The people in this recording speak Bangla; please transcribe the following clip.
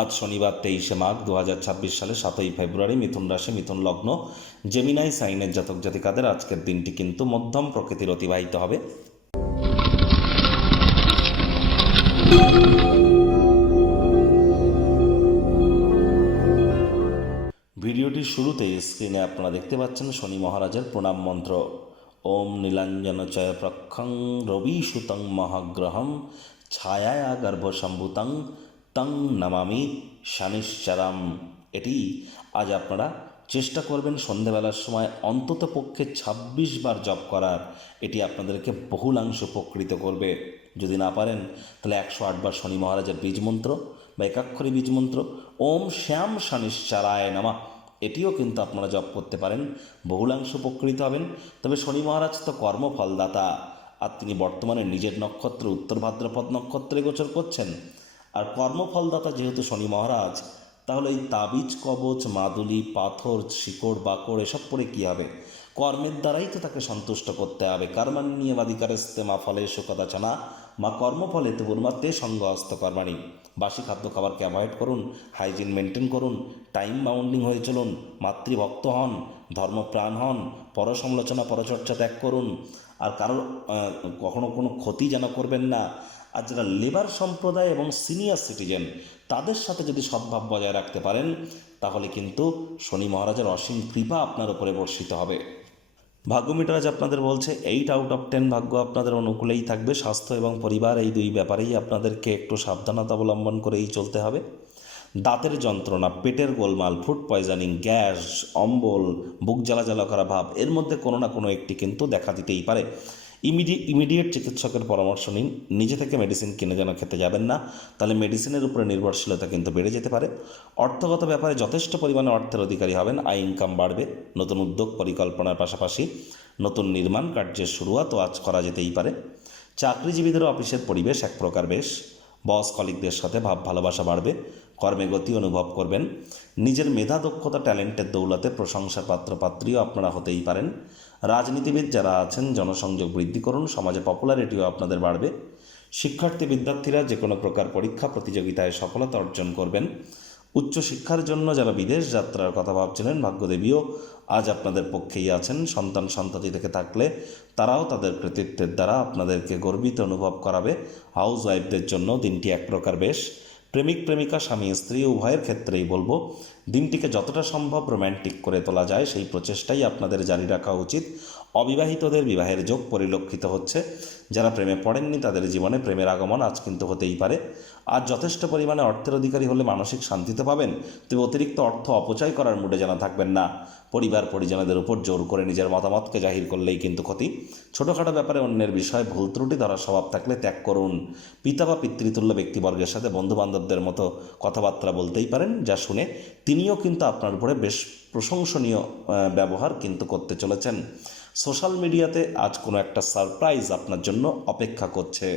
আজ শনিবার 23শে মাঘ 2026 সালে 7ই ফেব্রুয়ারি। মিথুন রাশি, মিথুন লগ্ন, জেমিনাই সাইনের জাতক জাতিকাদের আজকের দিনটি কিন্তু মধ্যম প্রকৃতির অতিবাহিত হবে। ভিডিওটির শুরুতে স্ক্রিনে আপনারা দেখতে পাচ্ছেন শনি মহারাজের প্রণাম মন্ত্র। ওম নীলাঞ্জন চয় প্রক্ষং রবি সুতং মহাগ্রহম ছায়া গর্ভসম্ভূতং তং নমামি শনিশ্চরম। এটি আজ আপনারা চেষ্টা করবেন সন্ধেবেলার সময় অন্তত পক্ষে 26 বার জপ করার। এটি আপনাদেরকে বহুলাংশ উপকৃত করবে। যদি না পারেন তাহলে 108 বার শনি মহারাজের বীজ মন্ত্র বা একাক্ষরী বীজ মন্ত্র ওম শ্যাম শনিশ্চরায় নমঃ, এটিও কিন্তু আপনারা জপ করতে পারেন, বহুলাংশ উপকৃত হবেন। তবে শনি মহারাজ তো কর্মফলদাতা, আর তিনি বর্তমানে নিজের নক্ষত্র উত্তর ভাদ্রপদ নক্ষত্রে গোচর করছেন। আর কর্মফলদাতা যেহেতু শনি মহারাজ, তাহলে এই তাবিজ কবচ মাদুলি পাথর শিকড় বাকড় এসব পরে কী হবে? কর্মের দ্বারাই তো তাকে সন্তুষ্ট করতে হবে। কর্মাণ্যেবাধিকারস্তে মা ফলেষু কদাচনা মা কর্মফলে তুর্মাতে সঙ্গ হস্ত কর্মাণি। বাসি খাদ্য খাবারকে অ্যাভয়েড করুন, হাইজিন মেনটেন করুন, টাইম বাউন্ডিং হয়ে চলুন, মাতৃভক্ত হন, ধর্মপ্রাণ হন, পরসমালোচনা পরচর্চা ত্যাগ করুন, আর কারোর কখনো কোনো ক্ষতি যেন করবেন না। আর যারা লেবার সম্প্রদায় এবং সিনিয়র সিটিজেন, তাদের সাথে যদি সদ্ভাব বজায় রাখতে পারেন, তাহলে কিন্তু শনি মহারাজের অসীম কৃপা আপনার উপরে বর্ষিত হবে। ভাগ্য মিটার আজ আপনাদের বলছে 8 আউট অফ 10 ভাগ্য আপনাদের অনুকূলেই থাকবে। স্বাস্থ্য এবং পরিবার এই দুই ব্যাপারেই আপনাদেরকে একটু সাবধানতা অবলম্বন করেই চলতে হবে। দাঁতের যন্ত্রণা, পেটের গোলমাল, ফুড পয়জনিং, গ্যাস, অম্বল, বুক জ্বালা জ্বালা করা ভাব, এর মধ্যে কোনো না কোনো একটি কিন্তু দেখা দিতেই পারে। ইমিডিয়েট চিকিৎসকের পরামর্শ নিন। নিজে থেকে মেডিসিন কিনে যেন খেতে যাবেন না, তাহলে মেডিসিনের উপরে নির্ভরশীলতা কিন্তু বেড়ে যেতে পারে। অর্থগত ব্যাপারে যথেষ্ট পরিমাণে অর্থের অধিকারী হবেন, আয় ইনকাম বাড়বে। নতুন উদ্যোগ পরিকল্পনার পাশাপাশি নতুন নির্মাণ কার্যের শুরুয়াতও আজ করা যেতেই পারে। চাকরিজীবীদেরও অফিসের পরিবেশ এক প্রকার বেশ। বস কলিগদের সাথে ভাব ভালোবাসা বাড়বে, কর্মে গতি অনুভব করবেন। নিজের মেধা দক্ষতা ট্যালেন্টের দৌলতে প্রশংসার পাত্রপাত্রীও আপনারা হতেই পারেন। রাজনীতিবিদ যারা আছেন জনসংযোগ বৃদ্ধি করুন, সমাজে পপুলারিটিও আপনাদের বাড়বে। শিক্ষার্থী বিদ্যার্থীরা যে কোনো প্রকার পরীক্ষা প্রতিযোগিতায় সফলতা অর্জন করবেন। উচ্চশিক্ষার জন্য যারা বিদেশ যাত্রার কথা ভাবছিলেন, ভাগ্যদেবীও আজ আপনাদের পক্ষেই আছেন। সন্তান সন্ততি থেকে থাকলে তারাও তাদের কৃতিত্বের দ্বারা আপনাদেরকে গর্বিত অনুভব করাবে। হাউস ওয়াইফদের জন্য দিনটি এক প্রকার বেশ। প্রেমিক প্রেমিকা স্বামী স্ত্রী উভয়ের ক্ষেত্রেই বলবো, দিনটিকে যতটা সম্ভব রোম্যান্টিক করে তোলা যায় সেই প্রচেষ্টাই আপনাদের জারি রাখা উচিত। অবিবাহিতদের বিবাহের যোগ পরিলক্ষিত হচ্ছে। যারা প্রেমে পড়েননি তাদের জীবনে প্রেমের আগমন আজ কিন্তু হতেই পারে। আজ যথেষ্ট পরিমাণে অর্থের অধিকারী হলে মানসিক শান্তিতে পাবেন, তবে অতিরিক্ত অর্থ অপচয় করার মুডে যেন থাকবেন না। পরিবার পরিজনদের উপর জোর করে নিজের মতামতকে জাহির করলেই কিন্তু ক্ষতি। ছোটোখাটো ব্যাপারে অন্যের বিষয়ে ভুল ত্রুটি ধরার স্বভাব থাকলে ত্যাগ করুন। পিতা বা পিতৃতুল্য ব্যক্তিবর্গের সাথে বন্ধুবান্ধবদের মতো কথাবার্তা বলতেই পারেন, যা শুনে তিনিও কিন্তু আপনার উপরে বেশ প্রশংসনীয় ব্যবহার কিন্তু করতে চলেছেন। সোশ্যাল মিডিয়াতে আজ কোনো একটা সারপ্রাইজ আপনার জন্য অপেক্ষা করছে।